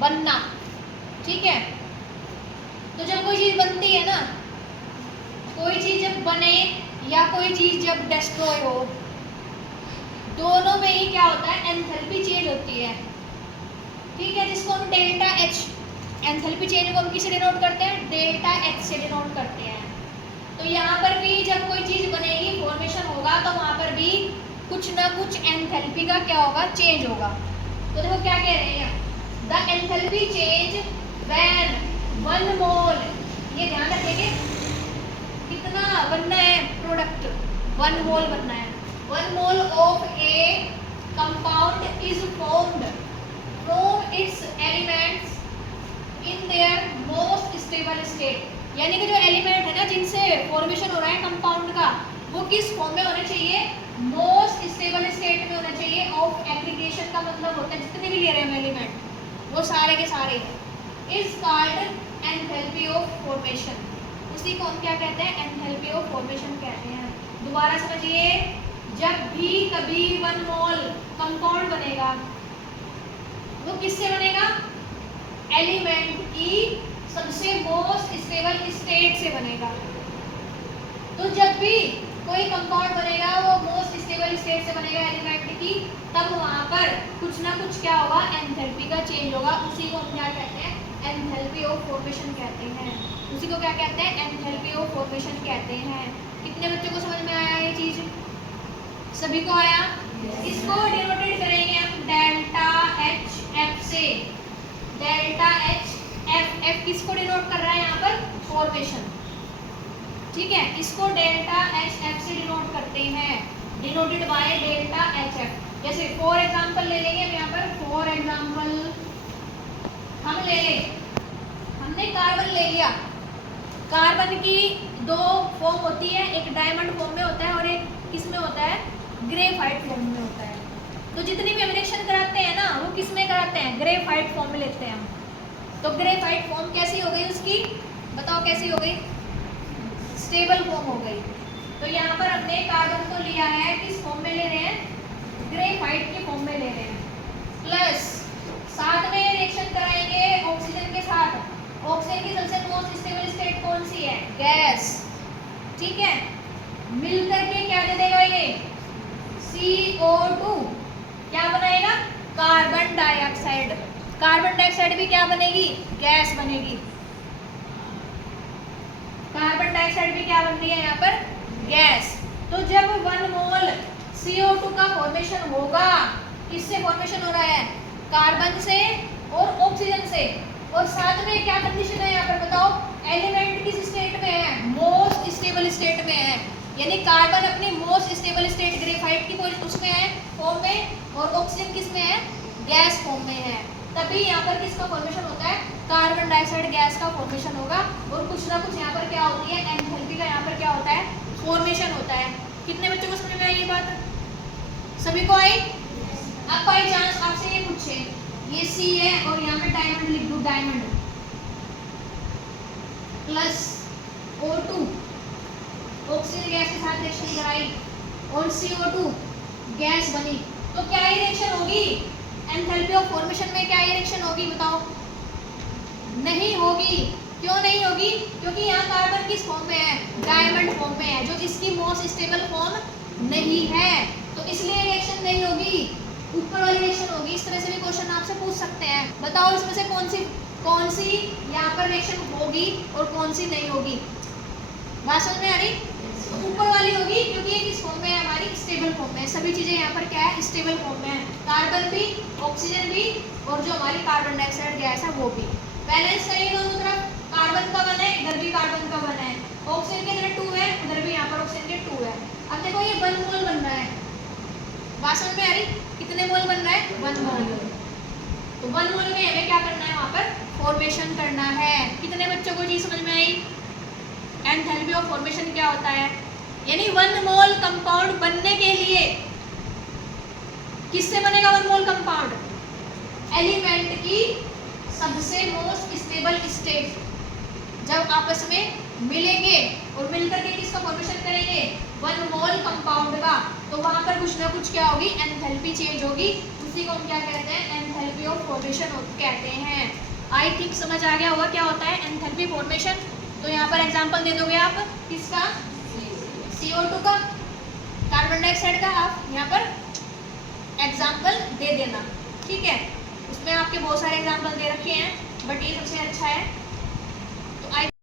बनना, ठीक है। तो जब कोई चीज बनती है ना, कोई चीज जब बने या कोई चीज जब डिस्ट्रॉय हो, दोनों में ही क्या होता है, एंथैल्पी चेंज होती है, ठीक है, जिसको हम डेल्टा एच, एंथैल्पी चेंज को हम किसे डिनोट करते हैं, डेल्टा एच से डिनोट करते हैं। तो यहाँ पर भी जब कोई चीज बनेगी, फॉर्मेशन होगा, तो वहां पर भी कुछ ना कुछ एंथैल्पी का क्या होगा, चेंज होगा। तो देखो क्या कह रहे हैं, द एंथैल्पी चेंज व्हेन 1 मोल, ये ध्यान रखेंगे, कितना बनना है प्रोडक्ट, 1 मोल बनना है। 1 mole of A compound is formed from its elements in their most stable state, यानी कि जो एलिमेंट है ना जिनसे फॉर्मेशन हो रहा है कंपाउंड का, वो किस फॉर्म में होना चाहिए, मोस्ट स्टेबल स्टेट में होना चाहिए। ऑफ एग्रीगेशन का मतलब होता है जितने भी ले रहे हैं एलिमेंट वो सारे के सारे, is called enthalpy of formation, उसी को हम क्या कहते हैं, एंथैल्पी ऑफ फॉर्मेशन कहते हैं। दोबारा समझिए, जब भी कभी 1 मोल कंपाउंड बनेगा, वो किससे बनेगा, एलिमेंट की सबसे मोस्ट स्टेबल स्टेट से बनेगा। तो जब भी कोई कंपाउंड बनेगा वो मोस्ट स्टेबल स्टेट से बनेगा एलिमेंट की, तब वहां पर कुछ ना कुछ क्या होगा, एंथैल्पी का चेंज होगा, उसी को हम क्या कहते हैं, एंथैल्पी ऑफ फॉर्मेशन कहते हैं। उसी को क्या कहते हैं, एंथैल्पी ऑफ फॉर्मेशन कहते हैं। कितने बच्चों को समझ में आया ये चीज, सभी को आया? इसको डिनोटेड करेंगे हम डेल्टा एच एफ से, डेल्टा एच एफ, एफ किसको डिनोट कर रहा है यहाँ पर, फॉर्मेशन, ठीक है, इसको डेल्टा एच एफ से डिनोट करते हैं, denoted by delta H F. जैसे फॉर एग्जांपल ले लेंगे हम यहाँ पर, फॉर एग्जांपल हम ले लें, हमने कार्बन ले लिया, कार्बन की 2 फॉर्म होती है, एक डायमंड फॉर्म में होता है और एक किस में होता है, ग्रेफाइट फॉर्म में होता है। तो जितनी भी हम रिएक्शन कराते हैं ना, वो किस में कराते हैं, ग्रेफाइट फॉर्म में लेते हैं हम। तो ग्रेफाइट फॉर्म कैसी हो गई उसकी, बताओ कैसी हो गई, स्टेबल फॉर्म हो गई। तो यहाँ पर हमने कार्बन को लिया है, किस फॉर्म में ले रहे हैं, ग्रेफाइट के फॉर्म में ले रहे हैं। प्लस साथ में रिएक्शन कराएंगे ऑक्सीजन के साथ, ऑक्सीजन की सबसे मोस्ट स्टेबल स्टेट कौन सी है, गैस, ठीक है, मिलकर के क्या दे देगा ये, CO2, क्या बनाएगा, कार्बन डाइऑक्साइड। कार्बन डाइऑक्साइड भी क्या बनेगी, गैस बनेगी। कार्बन डाइऑक्साइड भी क्या बन रही है यहाँ पर, गैस। तो जब 1 मोल CO2 का फॉर्मेशन होगा, किससे फॉर्मेशन हो रहा है, कार्बन से और ऑक्सीजन से, और साथ में क्या कंडीशन है यहाँ पर बताओ, एलिमेंट किस स्टेट में है, मोस्ट स्टेबल स्टेट में है, यानी कार्बन अपनी मोस्ट स्टेबल स्टेट ग्रेफाइट की उसमें है, फॉर्म में, और ऑक्सीजन किस में है, गैस फॉर्म में है। तभी यहाँ पर किसका फॉर्मेशन होता है, कार्बन डाइऑक्साइड गैस का फॉर्मेशन होगा, और कुछ ना कुछ यहाँ पर क्या होती है, एंथैल्पी का यहाँ पर क्या होता है, फॉर्मेशन होता है। कितने बच्चों को समझ में आई ये बात, सभी को आई? अब बाई चांस आपसे ये पूछे, ये C है और यहाँ पे डायमंड लिख दो, diamond plus O2, oxygen gas के साथ रिएक्शन कराई और CO2 गैस बनी, तो क्या ही रिएक्शन होगी, एंथैल्पी ऑफ फॉर्मेशन में क्या ही रिएक्शन होगी बताओ, नहीं होगी। क्यों नहीं होगी, क्योंकि यहाँ कार्बन किस फॉर्म में है, डायमंड फॉर्म में है, जो इसकी मोस्ट स्टेबल फॉर्म नहीं है, तो इसलिए रिएक्शन नहीं होगी, ऊपर वाली रिएक्शन होगी। इस तरह से भी क्वेश्चन आपसे पूछ सकते हैं, बताओ इसमें से कौन सी यहाँ पर रिएक्शन होगी और कौन सी नहीं होगी, बात समझ में आ रही, ऊपर वाली होगी, क्योंकि ये किस फॉर्म में है, हमारी स्टेबल फॉर्म में है, सभी चीजें यहाँ पर क्या है, स्टेबल फॉर्म में है, कार्बन भी, ऑक्सीजन भी, और जो हमारी कार्बन डाइऑक्साइड गैस है वो भी। बैलेंस करिए दोनों तरफ, कार्बन का 1 है, इधर भी कार्बन का 1 है, ऑक्सीजन के इधर 2 है, उधर भी यहाँ पर ऑक्सीजन के 2 है। अब देखो ये 1 मोल बन रहा है, बात समझ में आ रही, कितने मोल बन रहा है, 1 मोल। तो 1 मोल में हमें क्या करना है, वहाँ पर फॉर्मेशन करना है। कितने बच्चों को चीज समझ में आई, एंथैल्पी ऑफ फॉर्मेशन क्या होता है, यानी 1 मोल कंपाउंड बनने के लिए किससे बनेगा 1 मोल कंपाउंड, एलिमेंट की सबसे मोस्ट स्टेबल स्टेट जब आपस में मिलेंगे और मिलकर के किसका फॉर्मेशन करेंगे, 1 मोल कंपाउंड का, तो वहां पर कुछ ना कुछ क्या होगी, एंथैल्पी चेंज होगी, उसी को हम क्या कहते हैं, एंथैल्पी ऑफ फॉर्मेशन कहते हैं। आई थिंक समझ आ गया होगा क्या होता है एंथैल्पी फॉर्मेशन। तो यहाँ पर एग्जांपल दे दोगे आप किसका, CO2 का, कार्बन डाइऑक्साइड का, आप यहाँ पर एग्जांपल दे देना, ठीक है। उसमें आपके बहुत सारे एग्जांपल दे रखे हैं बट ये सबसे अच्छा है। तो आई